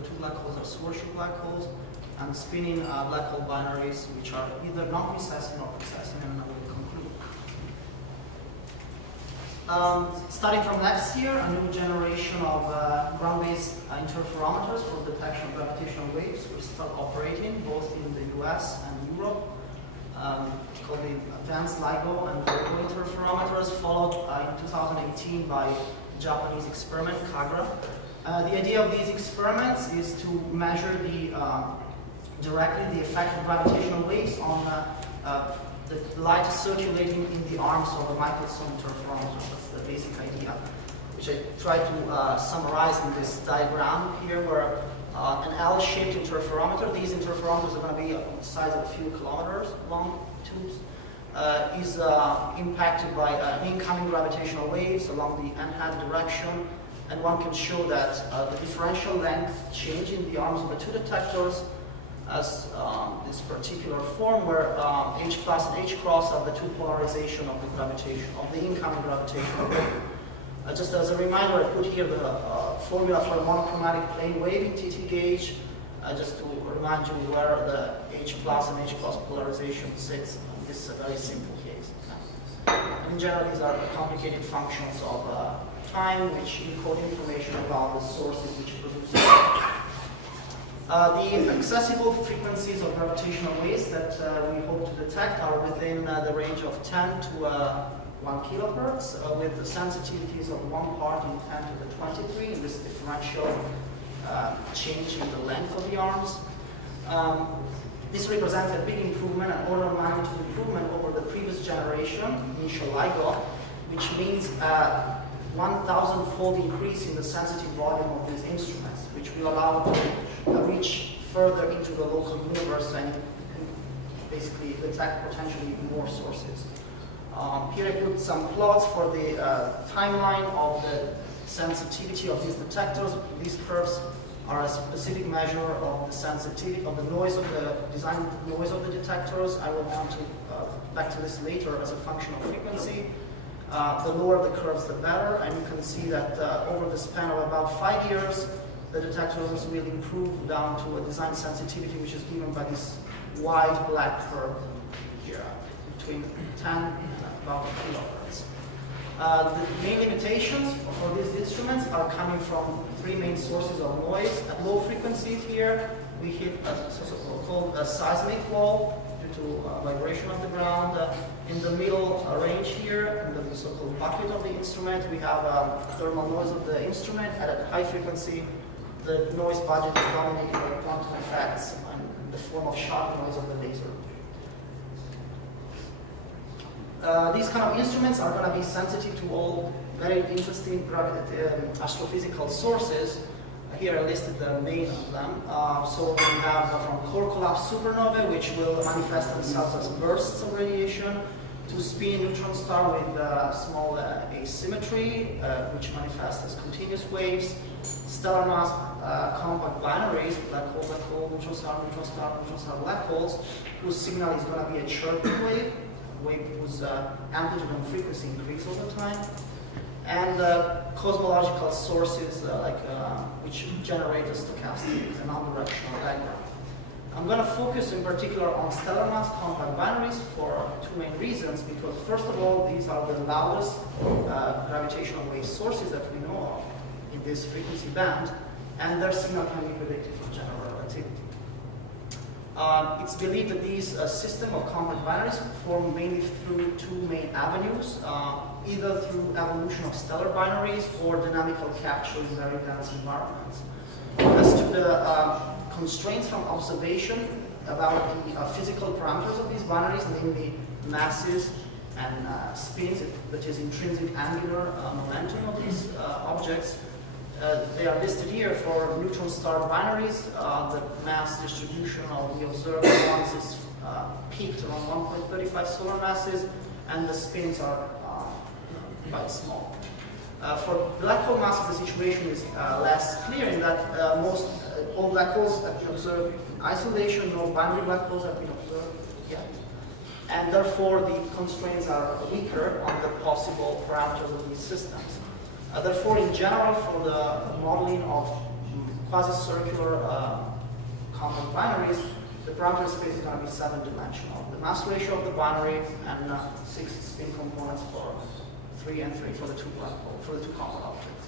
the two black holes are Schwarzschild black holes, and spinning black hole binaries, which are either non-recessing or precessing, and I will conclude. Starting from next year, a new generation of ground-based interferometers for detection of gravitational waves will start operating both in the US and Europe. Called the advanced LIGO and LIGO interferometers, followed in 2018 by Japanese experiment, KAGRA. The idea of these experiments is to measure directly the effect of gravitational waves on the light circulating in the arms of a microtome interferometer. That's the basic idea, which I try to summarize in this diagram here, where an L-shaped interferometer, these interferometers are going to be the size of a few kilometers long tubes, is impacted by incoming gravitational waves along the n-hat direction, and one can show that the differential length change in the arms of the two detectors as this particular form, where H plus and H cross are the two polarization of the gravitation, of the incoming gravitational wave. Just as a reminder, I put here the formula for a monochromatic plane wave in TT gauge, just to remind you where the H plus and H cross polarization sits. This is a very simple case. In general, these are complicated functions of time, which encode information about the sources which produce it. The accessible frequencies of gravitational waves that we hope to detect are within the range of 10 to 1 kilohertz, with the sensitivities of 1 part in 10 to the 23 in this differential change in the length of the arms. This represents a big improvement, an order of magnitude improvement over the previous generation, initial LIGO, which means a 1,000-fold increase in the sensitive volume of these instruments, which will allow to reach further into the local universe and basically detect potentially more sources. Here I put some plots for the timeline of the sensitivity of these detectors. These curves are a specific measure of the sensitivity of the noise of the design noise of the detectors. I will come to back to this later as a function of frequency. The lower the curves, the better, and you can see that over the span of about 5 years, the detectors will improve down to a design sensitivity which is given by this wide black curve here, between 10 and about kilohertz. The main limitations for these instruments are coming from 3 main sources of noise. At low frequencies here, we hit a so-called seismic wall due to vibration of the ground. In the middle range here, in the so-called bucket of the instrument, we have thermal noise of the instrument. At high frequency, the noise budget is dominated by quantum effects in the form of sharp noise of the laser. These kind of instruments are going to be sensitive to all very interesting astrophysical sources. Here I listed the main of them. So we have from core collapse supernovae, which will manifest themselves as bursts of radiation, to spinning neutron star with small asymmetry, which manifest as continuous waves, stellar mass compact binaries, black hole, neutron star, black holes, whose signal is going to be a chirping wave whose amplitude and frequency increase over time, and cosmological sources which generate a stochastic and non-directional diagram. I'm going to focus in particular on stellar mass compact binaries for 2 main reasons, because first of all, these are the loudest gravitational wave sources that we know of in this frequency band, and their signal can be predicted from general relativity. It's believed that these system of compact binaries form mainly through 2 main avenues, either through evolution of stellar binaries or dynamical capture in very dense environments. As to the constraints from observation about the physical parameters of these binaries, namely masses and spins, that is intrinsic angular momentum of these objects, they are listed here for neutron star binaries. The mass distribution of the observed ones is peaked around 1.35 solar masses, and the spins are quite small. For black hole masses, the situation is less clear in that all black holes have been observed in isolation. No binary black holes have been observed yet, and therefore the constraints are weaker on the possible parameters of these systems. Therefore, in general, for the modeling of quasi-circular compact binaries, the parameter space is going to be 7-dimensional. The mass ratio of the binary and 6 spin components for 3 and 3 for the two compact objects.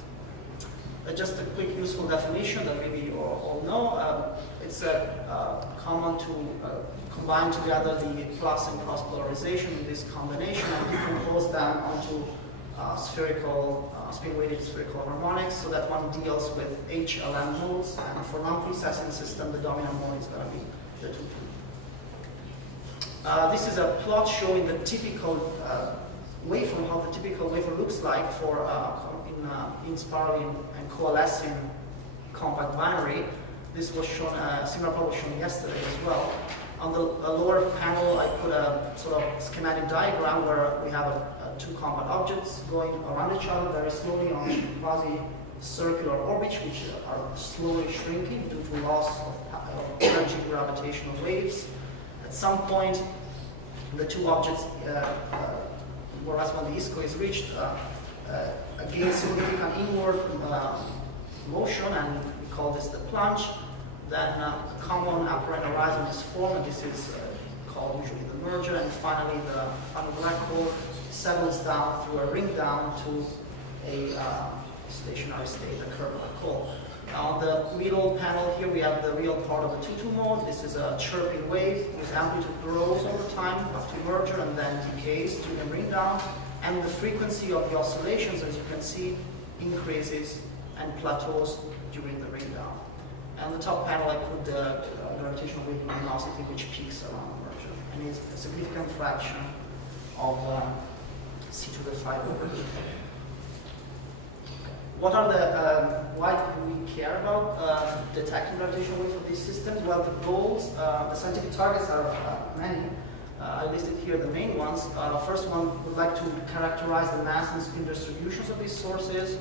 Just a quick useful definition that maybe you all know. It's common to combine together the plus and cross polarization in this combination and decompose them onto spherical, spin-weighted spherical harmonics so that one deals with HLM modes, and for non-precessing system, the dominant mode is going to be the 2P. This is a plot showing the typical waveform, how the typical waveform looks like for in spiral and coalescing compact binary. This was shown, similar plot was shown yesterday as well. On the lower panel, I put a sort of schematic diagram where we have two compact objects going around each other very slowly on quasi-circular orbits, which are slowly shrinking due to loss of energy gravitational waves. At some point, the two objects, whereas when the ISCO is reached, gain significant inward motion, and we call this the plunge. Then a common apparent horizon is formed, and this is called usually the merger, and finally the final black hole settles down through a ring down to a stationary state, a curved black hole. Now on the middle panel here we have the real part of the 2-2 mode. This is a chirping wave whose amplitude grows over time after merger and then decays to the ring down. And the frequency of the oscillations, as you can see, increases and plateaus during the ring down. And the top panel, I put the gravitational wave luminosity, which peaks around the merger, and is a significant fraction of c to the 5 over e. What are the, why do we care about detecting gravitational waves for these systems? Well, the goals, the scientific targets are many. I listed here the main ones. First one, would like to characterize the mass and spin distributions of these sources,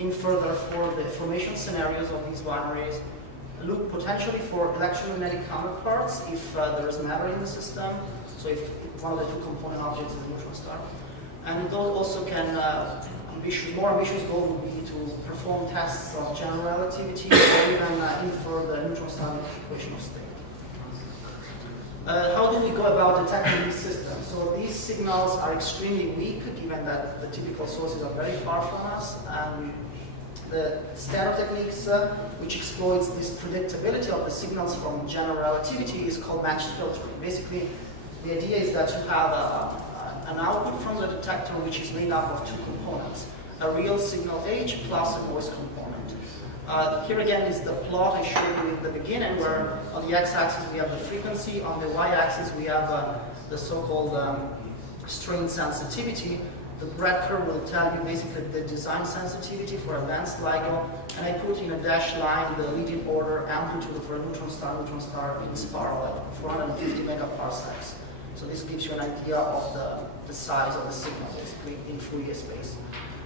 infer therefore the formation scenarios of these binaries, look potentially for electromagnetic counterparts if there is matter in the system, so if one of the two component objects is a neutron star. And those also can, more ambitious goal would be to perform tests of general relativity or even infer the neutron star equation of state. How do we go about detecting these systems? So these signals are extremely weak, given that the typical sources are very far from us. And the standard techniques, which exploits this predictability of the signals from general relativity, is called matched filtering. Basically, the idea is that you have an output from the detector which is made up of two components, a real signal H plus a noise component. Here again is the plot I showed you in the beginning, where on the x-axis we have the frequency, on the y-axis we have the so-called strain sensitivity. The red curve will tell you basically the design sensitivity for advanced LIGO, and I put in a dashed line the leading order amplitude for a neutron star in spiral at 450 megaparsecs. So this gives you an idea of the size of the signal, basically in Fourier space.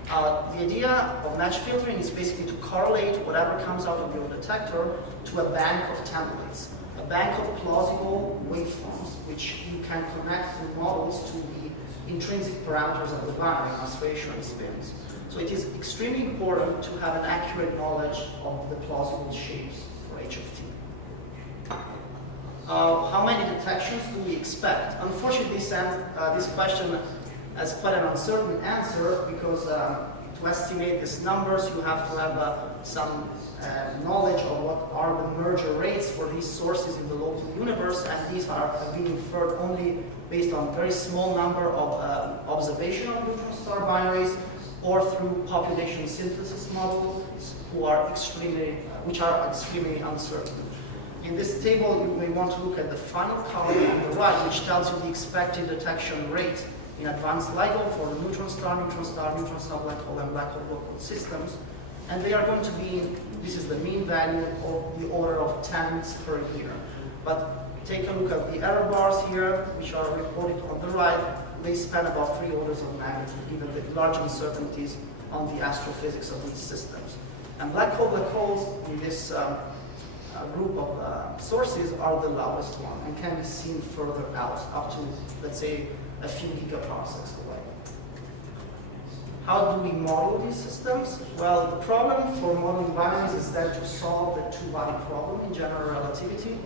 The idea of match filtering is basically to correlate whatever comes out of your detector to a bank of templates, a bank of plausible waveforms, which you can connect through models to the intrinsic parameters of the binary, mass ratio and spins. So it is extremely important to have an accurate knowledge of the plausible shapes for H of t. How many detections do we expect? Unfortunately, this question has quite an uncertain answer, because to estimate these numbers, you have to have some knowledge of what are the merger rates for these sources in the local universe, and these are being inferred only based on a very small number of observational neutron star binaries, or through population synthesis models, which are extremely uncertain. In this table, you may want to look at the final column on the right, which tells you the expected detection rate in advanced LIGO for the neutron star, black hole, and black hole local systems. And they are going to be, this is the mean value of the order of tens per year. But take a look at the error bars here, which are reported on the right. They span about 3 orders of magnitude, given the large uncertainties on the astrophysics of these systems. And black holes in this group of sources are the loudest one and can be seen further out, up to, let's say, a few gigaparsecs away. How do we model these systems? Well, the problem for modeling binaries is then to solve the two-body problem in general relativity.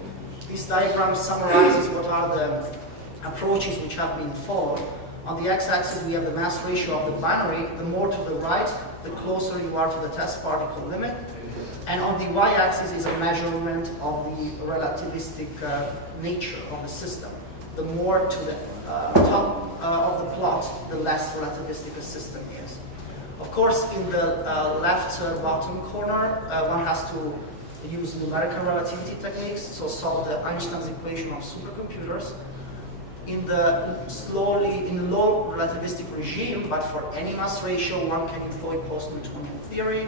This diagram summarizes what are the approaches which have been followed. On the x-axis, we have the mass ratio of the binary. The more to the right, the closer you are to the test particle limit. And on the y-axis is a measurement of the relativistic nature of the system. The more to the top of the plot, the less relativistic a system is. Of course, in the left bottom corner, one has to use numerical relativity techniques, so solve the Einstein's equation of supercomputers. In the low relativistic regime, but for any mass ratio, one can employ post-Newtonian theory.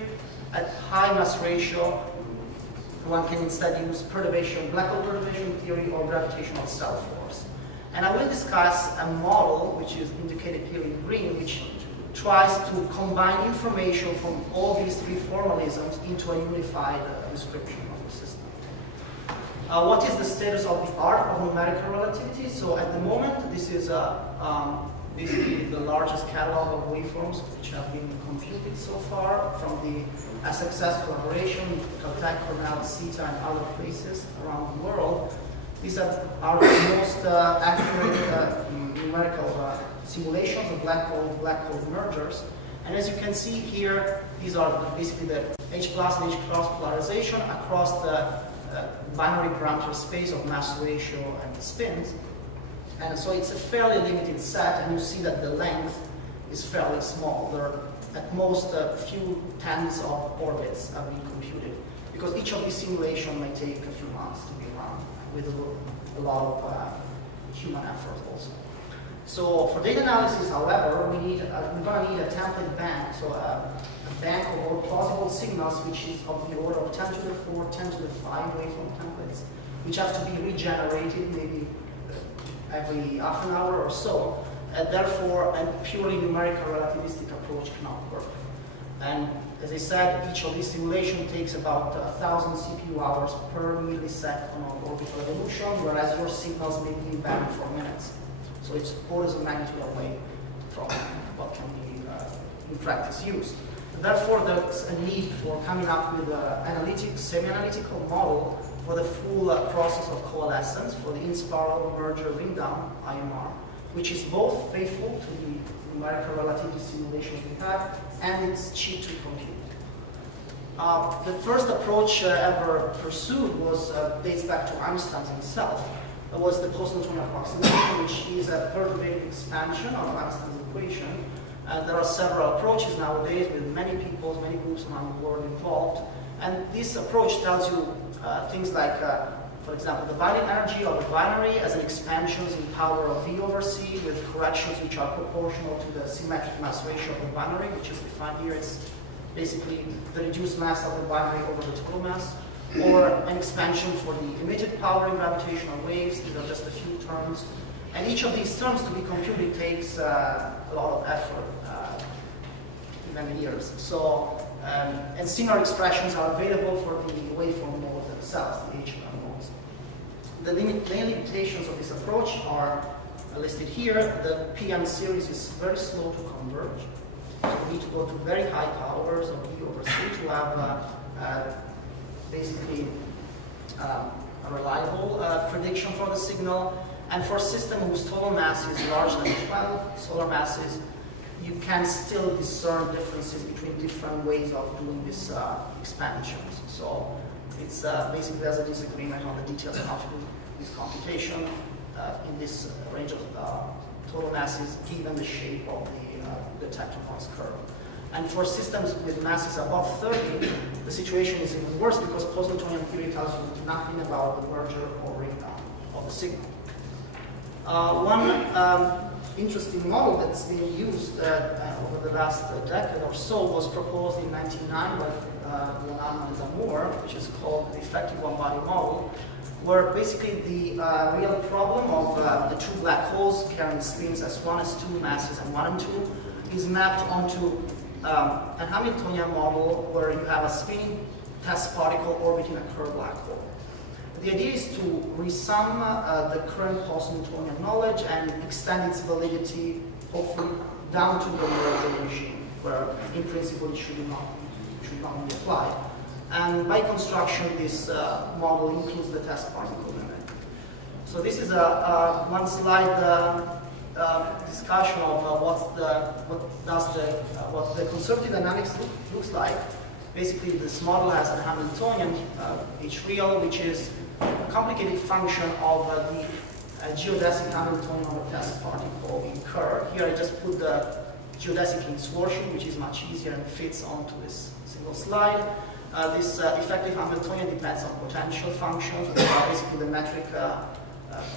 At high mass ratio, one can instead use black hole perturbation theory or gravitational self-force. And I will discuss a model, which is indicated here in green, which tries to combine information from all these three formalisms into a unified description of the system. What is the status of the art of numerical relativity? So at the moment, this is basically the largest catalog of waveforms which have been computed so far from the SXS collaboration, Caltech, Cornell, CETA, and other places around the world. These are the most accurate numerical simulations of black hole mergers. And as you can see here, these are basically the H plus and H cross polarization across the binary parameter space of mass ratio and spins. And so it's a fairly limited set, and you see that the length is fairly small. There are at most a few tens of orbits have been computed, because each of these simulations may take a few months to be run with a lot of human effort also. So for data analysis, however, we're going to need a template bank, so a bank of all plausible signals, which is of the order of 10 to the 4, 10 to the 5 waveform templates, which have to be regenerated maybe every half an hour or so. Therefore, a purely numerical relativistic approach cannot work. And as I said, each of these simulations takes about 1,000 CPU hours per millisecond of orbital evolution, whereas your signals may be embedded for minutes. So it's orders of magnitude away from what can be in practice used. Therefore, there's a need for coming up with an semi-analytical model for the full process of coalescence for the in-spiral merger ring-down IMR, which is both faithful to the numerical relativity simulations we have, and it's cheap to compute. The first approach ever pursued dates back to Einstein himself. It was the post-Newtonian approximation, which is a perturbative expansion of Einstein's equation. There are several approaches nowadays with many people, many groups around the world involved. And this approach tells you things like, for example, the binding energy of the binary as an expansion in power of V over C with corrections which are proportional to the symmetric mass ratio of the binary, which is defined here. It's basically the reduced mass of the binary over the total mass. Or an expansion for the emitted power in gravitational waves. These are just a few terms. And each of these terms to be computed takes a lot of effort, even years. So, and similar expressions are available for the waveform modes themselves, the H-bar modes. The main limitations of this approach are listed here. The PM series is very slow to converge. So we need to go to very high powers of E over C to have basically a reliable prediction for the signal. And for a system whose total mass is larger than 12 solar masses, you can still discern differences between different ways of doing these expansions. So it's basically there's a disagreement on the details of how to do this computation in this range of total masses, given the shape of the detector noise curve. And for systems with masses above 30, the situation is even worse because post-Newtonian theory tells you nothing about the merger or ring-down of the signal. One interesting model that's been used over the last decade or so was proposed in 1999 by Bonanno and Zamor, which is called the effective one-body model, where basically the real problem of the two black holes carrying spins S1, S2, masses M1 and 2 is mapped onto a Hamiltonian model where you have a spinning test particle orbiting a curved black hole. The idea is to resum the current post-Newtonian knowledge and extend its validity, hopefully, down to the merger regime. where in principle it should not be applied. And by construction, this model includes the test particle limit. So this is a one slide discussion of what the conservative dynamics looks like. Basically, this model has a Hamiltonian H real, which is a complicated function of the geodesic Hamiltonian of the test particle in Kerr. Here I just put the geodesic in Schwarzschild, which is much easier and fits onto this single slide. This effective Hamiltonian depends on potential functions, which are basically the metric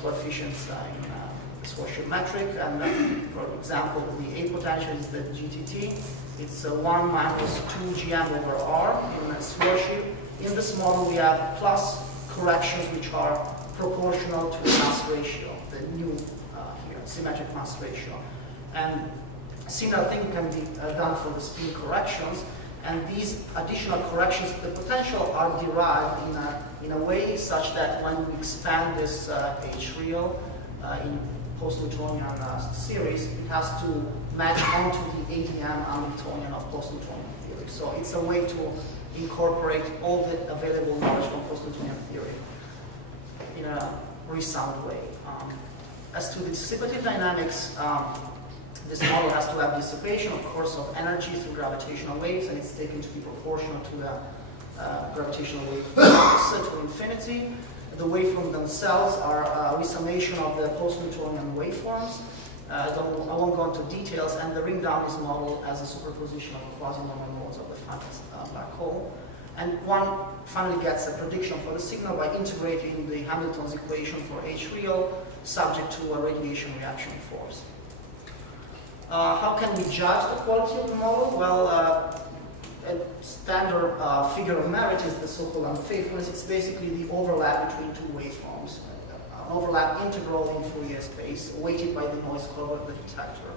coefficients in the Schwarzschild metric. And for example, the A potential is the GTT. It's 1 minus 2 GM over R in Schwarzschild. In this model, we have plus corrections which are proportional to the mass ratio, the new here, symmetric mass ratio. And a similar thing can be done for the spin corrections. And these additional corrections, the potential are derived in a way such that when we expand this H real in post-Newtonian series, it has to match onto the ATM Hamiltonian of post-Newtonian theory. So it's a way to incorporate all the available knowledge from post-Newtonian theory in a resound way. As to the dissipative dynamics, this model has to have dissipation, of course, of energy through gravitational waves, and it's taken to be proportional to the gravitational wave to infinity. The waveforms themselves are a resummation of the post-Newtonian waveforms. I won't go into details, and the ring down is modeled as a superposition of the quasi-normal modes of the finite black hole. And one finally gets a prediction for the signal by integrating the Hamilton's equation for H real subject to a radiation reaction force. How can we judge the quality of the model? Well, a standard figure of merit is the so-called unfaithfulness. It's basically the overlap between two waveforms, an overlap integral in Fourier space, weighted by the noise cover of the detector.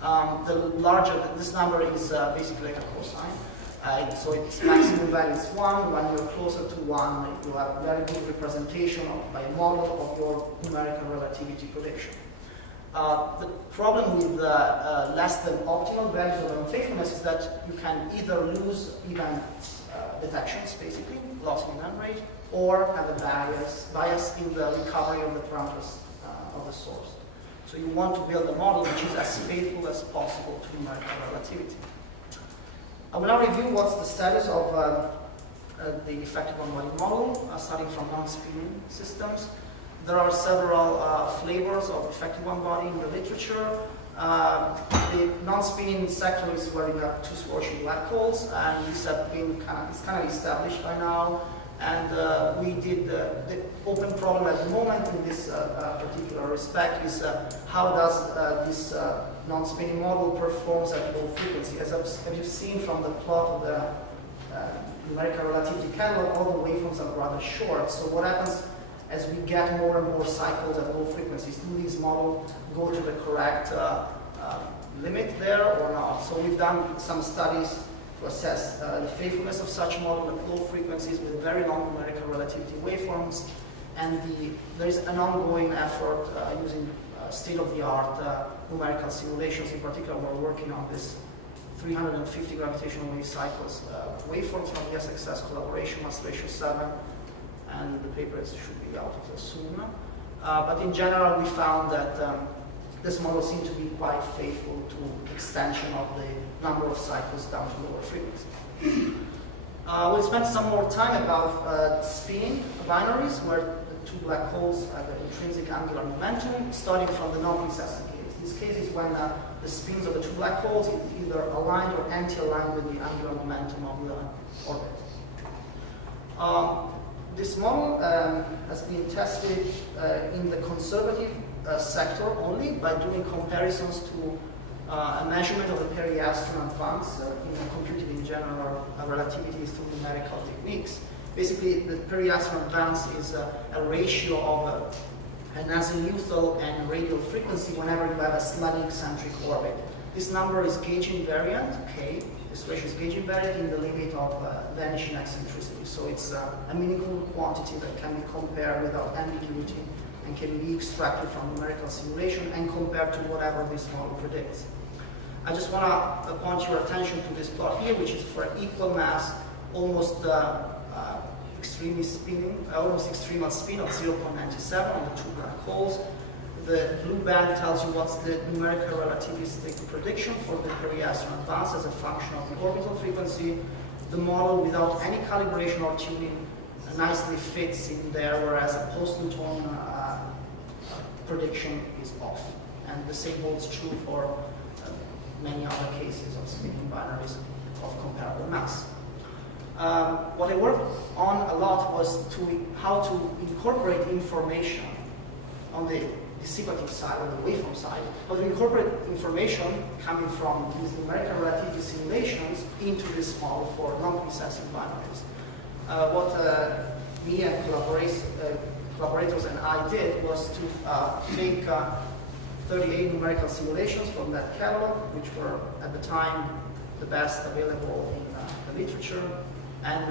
The larger, this number is basically like a cosine. So its maximum value is 1. When you're closer to 1, you have a very good representation by a model of your numerical relativity prediction. The problem with less than optimal values of unfaithfulness is that you can either lose event detections, basically, loss in event rate, or have a bias in the recovery of the parameters of the source. So you want to build a model which is as faithful as possible to numerical relativity. I will now review what's the status of the effective one-body model, starting from non-spinning systems. There are several flavors of effective one-body in the literature. The non-spinning sector is where you have two Schwarzschild black holes, and these have been it's kind of established by now. And we did the open problem at the moment in this particular respect is how does this non-spinning model performs at low frequency. As you've seen from the plot of the numerical relativity catalog, all the waveforms are rather short. So what happens as we get more and more cycles at low frequencies? Do these models go to the correct limit there or not? So we've done some studies to assess the faithfulness of such model at low frequencies with very long numerical relativity waveforms. And there is an ongoing effort using state-of-the-art numerical simulations. In particular, we're working on this 350 gravitational wave cycles waveforms from the SXS collaboration, mass ratio 7. And the paper should be out soon. But in general, we found that this model seemed to be quite faithful to extension of the number of cycles down to lower frequency. We'll spend some more time about spinning binaries, where the two black holes have an intrinsic angular momentum, starting from the non-precessing case. This case is when the spins of the two black holes is either aligned or anti-aligned with the angular momentum of the orbit. This model has been tested in the conservative sector only by doing comparisons to a measurement of the periastron advance computed in general relativity through numerical techniques. Basically, the periastron advance is a ratio of an azimuthal and radial frequency whenever you have a slightly eccentric orbit. This number is gauge invariant, K. This ratio is gauge invariant in the limit of vanishing eccentricity. So it's a meaningful quantity that can be compared without ambiguity and can be extracted from numerical simulation and compared to whatever this model predicts. I just want to point your attention to this plot here, which is for an equal mass, almost extremely spinning, almost extremal spin of 0.97 on the two black holes. The blue band tells you what's the numerical relativistic prediction for the periastron advance as a function of the orbital frequency. The model, without any calibration or tuning, nicely fits in there, whereas a post-Newtonian prediction is off. And the same holds true for many other cases of spinning binaries of comparable mass. What I worked on a lot was how to incorporate information on the dissipative side, or the waveform side, but to incorporate information coming from these numerical relativity simulations into this model for non-precessing binaries. What me and collaborators and I did was to take 38 numerical simulations from that catalog, which were at the time the best available in the literature, and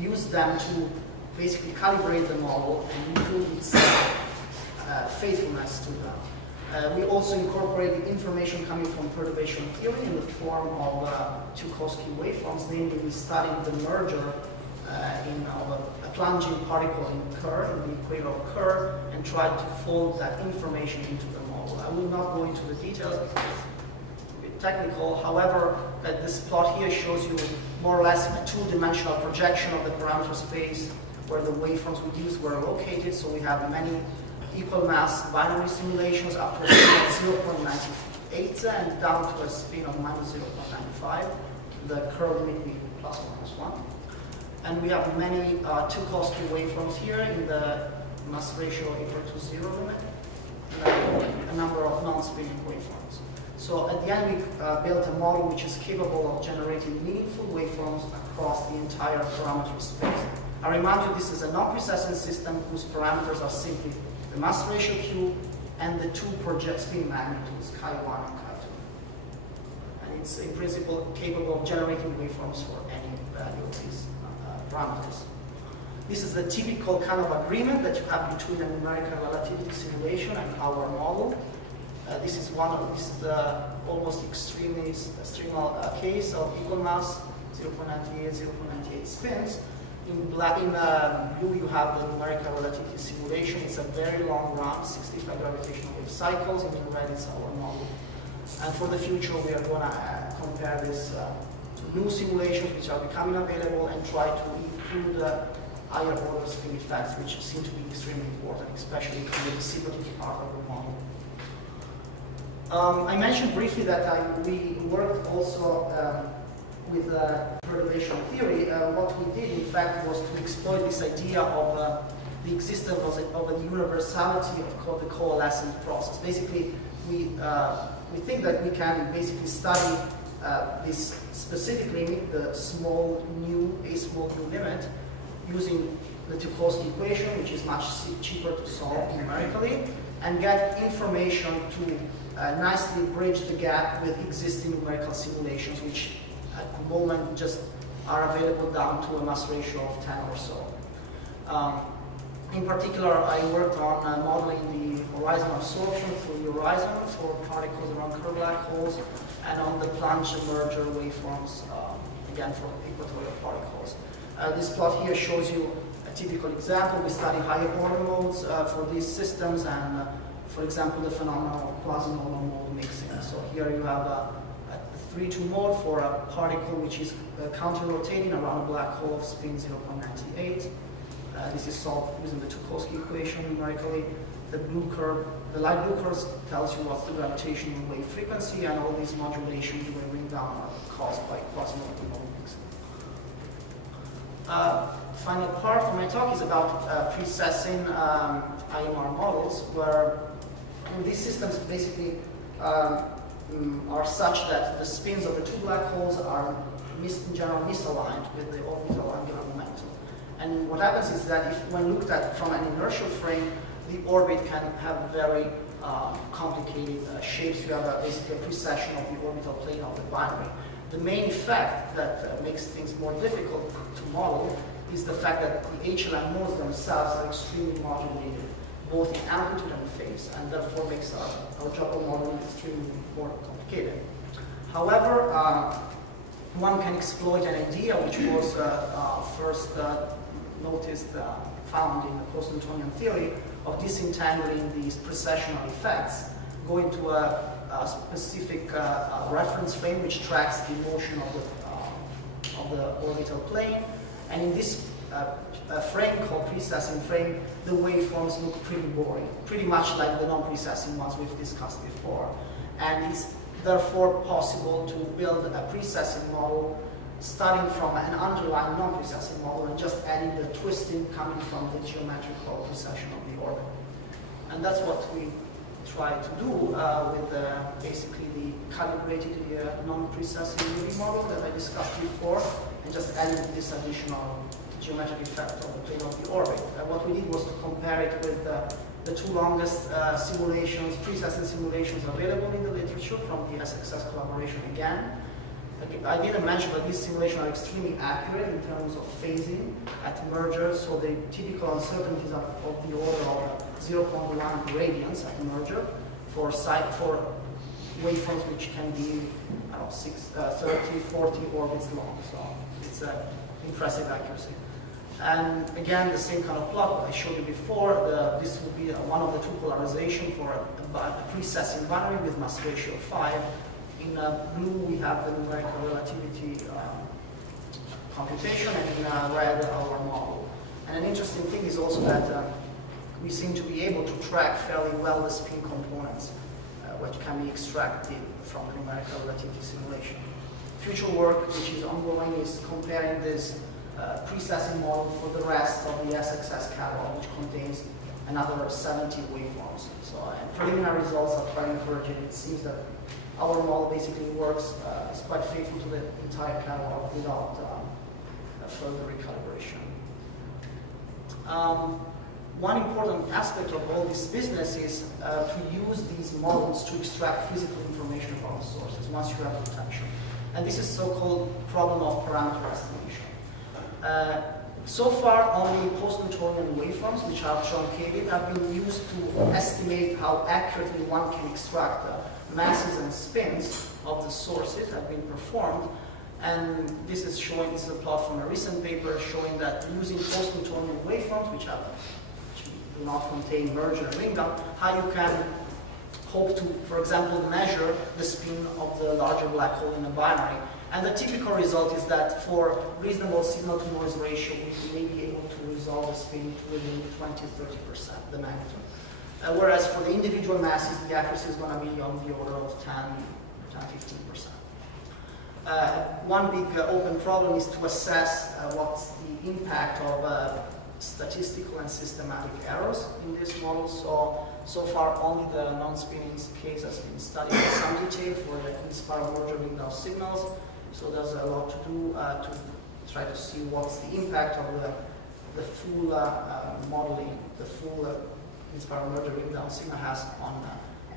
use them to basically calibrate the model and improve its faithfulness to them. We also incorporated information coming from perturbation theory in the form of Tchaikovsky waveforms. Namely, we studied the merger of a plunging particle in Kerr, in the equatorial Kerr, and tried to fold that information into the model. I will not go into the details because it's a bit technical. However, this plot here shows you more or less a two-dimensional projection of the parameter space where the waveforms we used were located. So we have many equal mass binary simulations up to a spin of 0.98 and down to a spin of minus 0.95. The curve may be plus or minus 1. And we have many Tchaikovsky waveforms here in the mass ratio equal to 0 limit, and a number of non-spinning waveforms. So at the end, we built a model which is capable of generating meaningful waveforms across the entire parameter space. I remind you, this is a non-precessing system whose parameters are simply the mass ratio Q and the two project spin magnitudes, chi1 and chi2. And it's in principle capable of generating waveforms for any value of these parameters. This is the typical kind of agreement that you have between a numerical relativity simulation and our model. This is the almost extremely case of equal mass, 0.98, 0.98 spins. In blue, you have the numerical relativity simulation. It's a very long run, 65 gravitational wave cycles, and in red, it's our model. And for the future, we are going to compare this to new simulations which are becoming available and try to include higher order spin effects, which seem to be extremely important, especially in the dissipative part of the model. I mentioned briefly that we worked also with perturbation theory. What we did, in fact, was to exploit this idea of the existence of a universality of the coalescing process. Basically, we think that we can basically study this specific limit, the small nu, a small nu limit, using the Tchaikovsky equation, which is much cheaper to solve numerically, and get information to nicely bridge the gap with existing numerical simulations, which at the moment just are available down to a mass ratio of 10 or so. In particular, I worked on modeling the horizon absorption through the horizon for particles around Kerr black holes, and on the plunge merger waveforms, again for equatorial particles. This plot here shows you a typical example. We study higher order modes for these systems, and for example, the phenomenon of quasi-normal mode mixing. So here you have a 3-2 mode for a particle which is counter-rotating around a black hole of spin 0.98. This is solved using the Tchaikovsky equation numerically. The light blue curve tells you what's the gravitational wave frequency, and all these modulations you will bring down are caused by quasi-normal mode mixing. Final part of my talk is about precessing IMR models, where these systems basically are such that the spins of the two black holes are in general misaligned with the orbital angular momentum. And what happens is that when looked at from an inertial frame, the orbit can have very complicated shapes. You have basically a precession of the orbital plane of the binary. The main effect that makes things more difficult to model is the fact that the HLM modes themselves are extremely modulated, both in amplitude and phase, and therefore makes our job of modeling extremely more complicated. However, one can exploit an idea which was first found in the post-Newtonian theory of disentangling these precessional effects, going to a specific reference frame which tracks the motion of the orbital plane. And in this frame called precessing frame, the waveforms look pretty boring, pretty much like the non-precessing ones we've discussed before. And it's therefore possible to build a precessing model starting from an underlying non-precessing model and just adding the twisting coming from the geometrical precession of the orbit. And that's what we try to do with basically the calibrated non-precessing UV model that I discussed before, and just adding this additional geometric effect of the plane of the orbit. What we did was to compare it with the two longest simulations, precessing simulations available in the literature from the SXS collaboration again. I didn't mention that these simulations are extremely accurate in terms of phasing at merger, so the typical uncertainties are of the order of 0.1 radians at merger for waveforms which can be, I don't know, 30, 40 orbits long. So it's an impressive accuracy. And again, the same kind of plot that I showed you before. This would be one of the two polarization for a precessing binary with mass ratio 5. In blue, we have the numerical relativity computation, and in red, our model. And an interesting thing is also that we seem to be able to track fairly well the spin components, which can be extracted from the numerical relativity simulation. Future work, which is ongoing, is comparing this precessing model for the rest of the SXS catalog, which contains another 70 waveforms. So preliminary results are quite encouraging. It seems that our model basically works, is quite faithful to the entire catalog without further recalibration. One important aspect of all this business is to use these models to extract physical information about the sources once you have detection. And this is so-called problem of parameter estimation. So far, only post-Newtonian waveforms, which are truncated, have been used to estimate how accurately one can extract masses and spins of the sources have been performed. And this is a plot from a recent paper showing that using post-Newtonian waveforms, which do not contain merger and ring down, how you can hope to, for example, measure the spin of the larger black hole in a binary. And the typical result is that for reasonable signal-to-noise ratio, we may be able to resolve the spin to within 20–30%, the magnitude. Whereas for the individual masses, the accuracy is going to be on the order of 10–15%. One big open problem is to assess what's the impact of statistical and systematic errors in this model. So far, only the non-spinning case has been studied in some detail for the inspiral merger ring-down signals. So there's a lot to do to try to see what's the impact of the full modeling, the full inspiral merger ring-down signal has on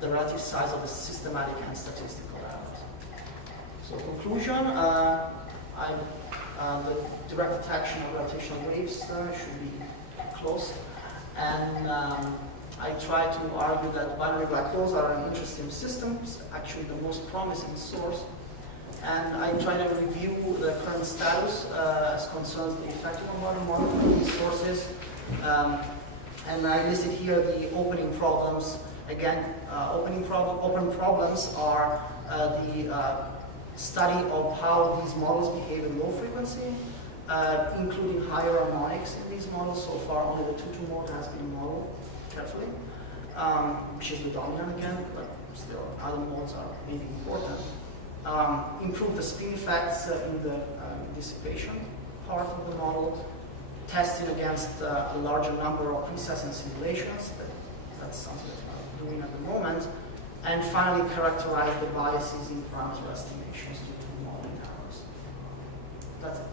the relative size of the systematic and statistical errors. So conclusion, the direct detection of gravitational waves should be close. And I try to argue that binary black holes are an interesting system, actually the most promising source. And I try to review the current status as concerns the effective modern model of these sources. And I listed here the opening problems. Again, open problems are the study of how these models behave in low frequency, including higher harmonics in these models. So far, only the 2–2 mode has been modeled carefully, which is the dominant again, but still other modes are maybe important. Improve the spin effects in the dissipation part of the model, testing against a larger number of precessing simulations. That's something that we're doing at the moment. And finally, characterize the biases in parameter estimations due to modeling errors. That's it.